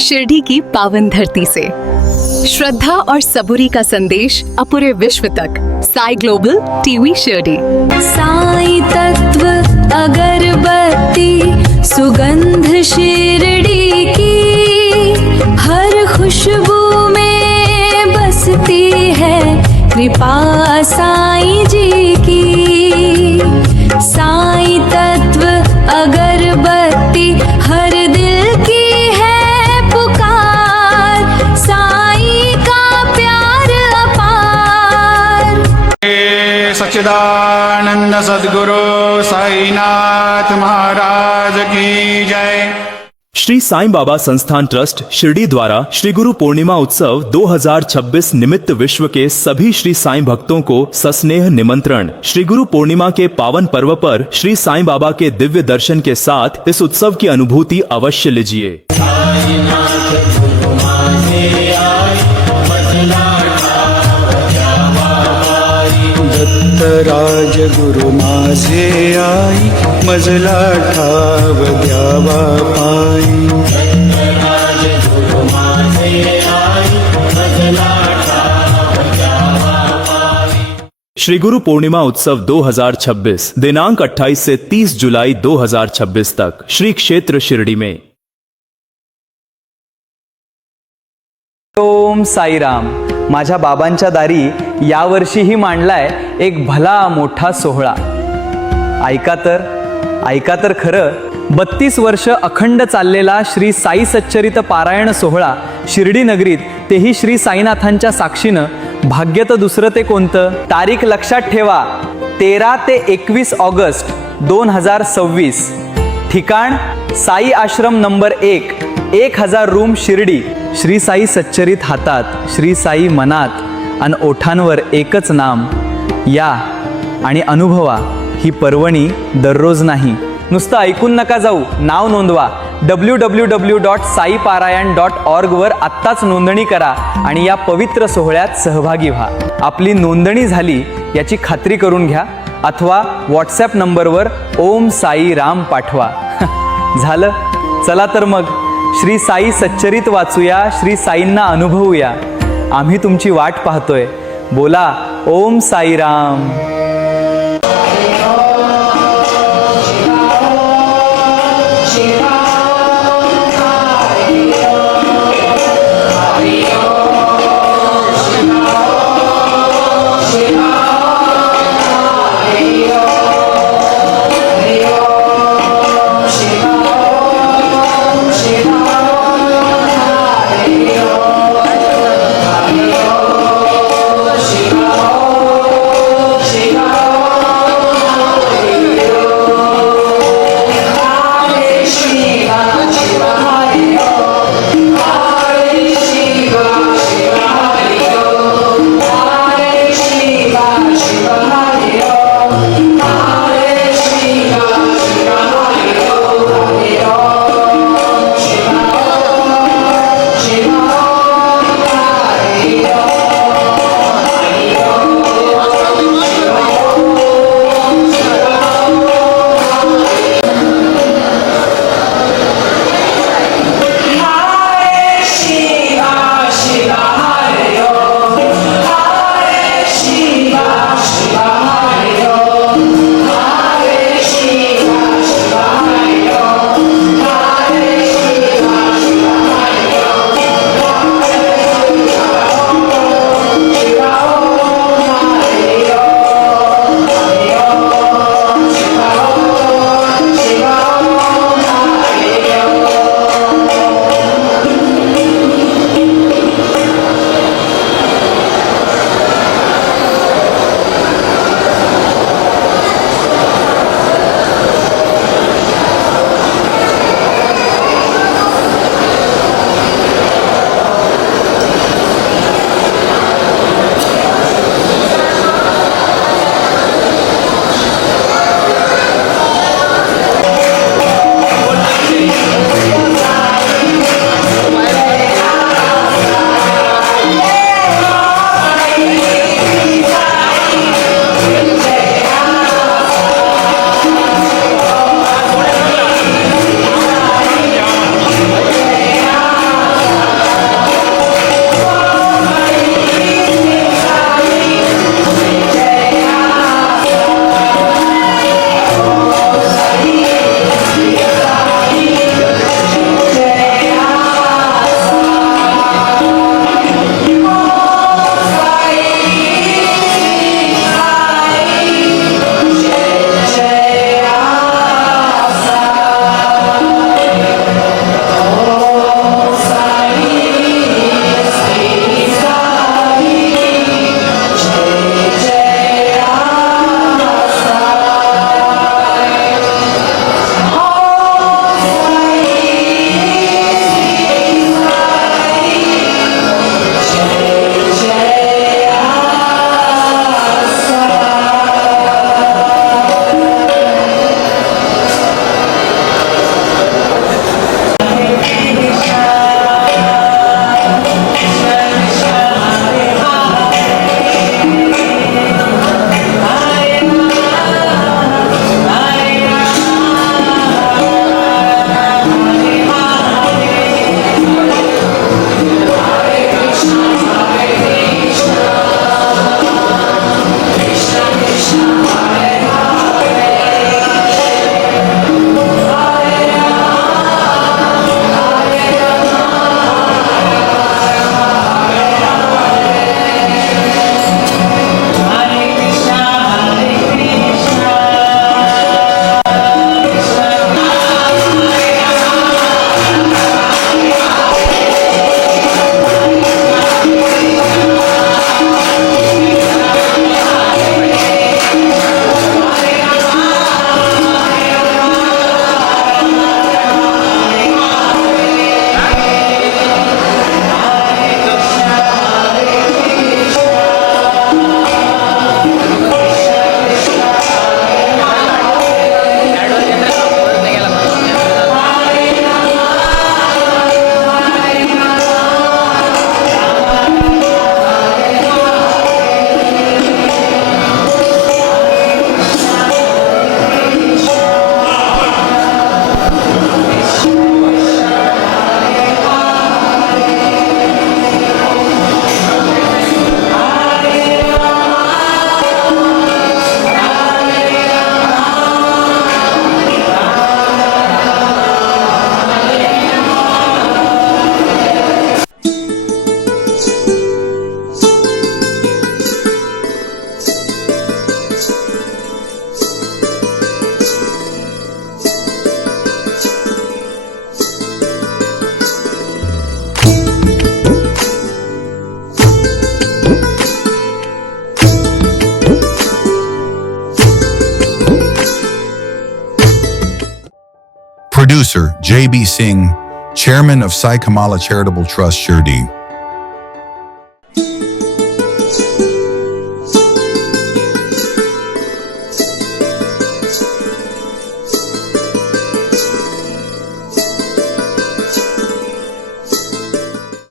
शिरडी की पावन धरती से श्रद्धा और सबूरी का संदेश अपूरे विश्व तक। Sai global TV Shirdi. साई तत्व अगरबत्ती सुगंध शिरडी की, हर खुशबू में बसती है कृपा साई जी की। साई तत्व अगरबत्ती हर दिल की है पुकार, साई का प्यार अपार। सच्चिदानंद सद्गुरु साईनाथ महाराज की जय। श्री साईं बाबा संस्थान ट्रस्ट शिरडी द्वारा श्री गुरु पूर्णिमा उत्सव 2026 निमित्त विश्व के सभी श्री साईं भक्तों को सस्नेह निमंत्रण। श्री गुरु पूर्णिमा के पावन पर्व पर श्री साईं बाबा के दिव्य दर्शन के साथ इस उत्सव की अनुभूति अवश्य लीजिए। दत्तराज गुरु माझे आई, मजला ठाव द्यावा पाई। दत्तराज गुरु माझे आई, मजला ठाव द्यावा पाई। श्री गुरु पूर्णिमा उत्सव 2026 दिनांक 28 से 30 जुलाई 2026 तक श्री क्षेत्र शिरडी में। ओम साईराम। माझ्या बाबांच्या दारी यावर्षीही मांडलाय एक भला मोठा सोहळा। ऐका तर खरं, 32 वर्ष अखंड चाललेला श्री साई सच्चरित पारायण सोहळा शिर्डी नगरीत, तेही श्री साईनाथांच्या साक्षीनं। भाग्य तर दुसरं ते कोणतं? तारीख लक्षात ठेवा, 13 ते 21 ऑगस्ट 2026। ठिकाण साई आश्रम नंबर 1, 1000 रूम शिर्डी। श्री साई सच्चरित हातात, श्री साई मनात आणि ओठांवर एकच नाम। या आणि अनुभवा ही पर्वणी दररोज नाही, नुसतं ऐकून नका जाऊ, नाव नोंदवा। www.saiParayan.org वर आत्ताच नोंदणी करा आणि या पवित्र सोहळ्यात सहभागी व्हा। आपली नोंदणी झाली याची खात्री करून घ्या अथवा व्हॉट्सॲप नंबरवर ओम साई राम पाठवा। झालं, चला तर मग श्री साई सच्चरित वाचूया, श्री साईंना अनुभवूया। आम्ही तुमची वाट पाहतोय। बोला Om Sairam. Producer J.B. Singh, Chairman of Sai Kamala Charitable Trust, Shirdi.